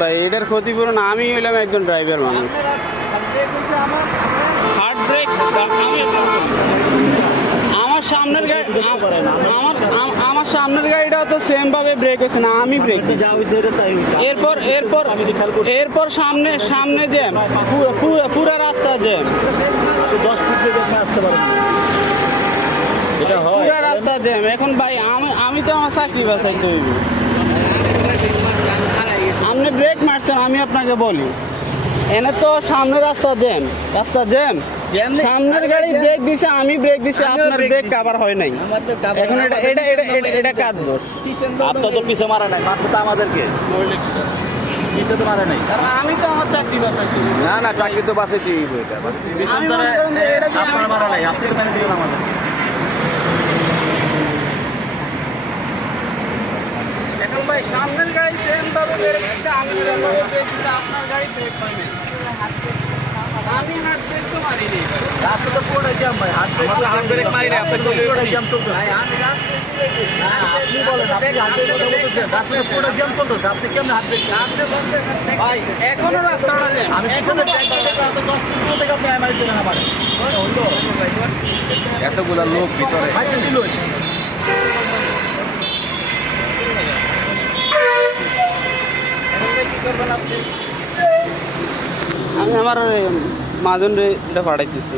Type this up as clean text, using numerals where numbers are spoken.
ভাই এটার ক্ষতিপূরণ আমি হইলাম একজন ড্রাইভার মানুষ। হার্ড ব্রেক আমার সামনের গাড়ি, আমার সামনের গাড়িটাও তো সেম ভাবে ব্রেক হচ্ছে না, আমি ব্রেক এরপর এরপর এরপর সামনে সামনে জ্যাম, পুরো রাস্তা জ্যাম, 10 ফুট আসতে পারে পুরো রাস্তা জ্যাম। এখন ভাই আমি তো আমার চাকরি বাঁচাইতে হইব। আপনি ব্রেক মারছেন, আমি আপনাকে বলি এনে তো সামনে রাস্তা জ্যাম, রাস্তা জ্যাম, সামনের গাড়ি ব্রেক দিছে, আমি ব্রেক দিছি, আপনার ব্রেক কভার হয় নাই। এখন এটা এটা এটা এটা এটা কার দোষ? আপনার তো পিছে মারা নাই, মারছে তো আমাদেরকে, পিছে তো মারা নাই। কারণ আমি তো আমার চাকরি বাঁচাইতে হইব। না না, চাকরি তো বাঁচাইতে হইব। এটা আমি মনে করেন যে এটা দিয়ে আপনার মারা নাই, আপনি মেনে দিবেন আমাদের। এখন ভাই সামনের গাড়ি সেম ভাবে ব্রেক দিচ্ছে, আমি সেম ভাবে ব্রেক দিচ্ছি, আপনার গাড়ি ব্রেক পায় নাই। আমি হাত ব্রেক তো মারিনি। রাস্তা তো পুরোটাই জ্যাম ভাই, হাত ব্রেক মারি না, আপনি তো পুরোটাই জ্যাম চলতেছে। ভাই আমি রাস্তায় চলে গেছি। আপনি বলেন, আপনি হাত ব্রেক কথা বলতেছেন, রাস্তা তো পুরোটা জ্যাম চলতেছে, আপনি কেমনে হাত ব্রেক? আপনি বলতেছেন ভাই এখনো রাস্তাটা জ্যাম। আমি পিছনে ব্রেক দিতে তো 10 ফুট থেকে আপনি মারি দিলেন আমারে। হলো এতগুলা লোক ভিতরে। ভাই দিল আমি আমার মাজন রে এটা পাঠাইতেছি।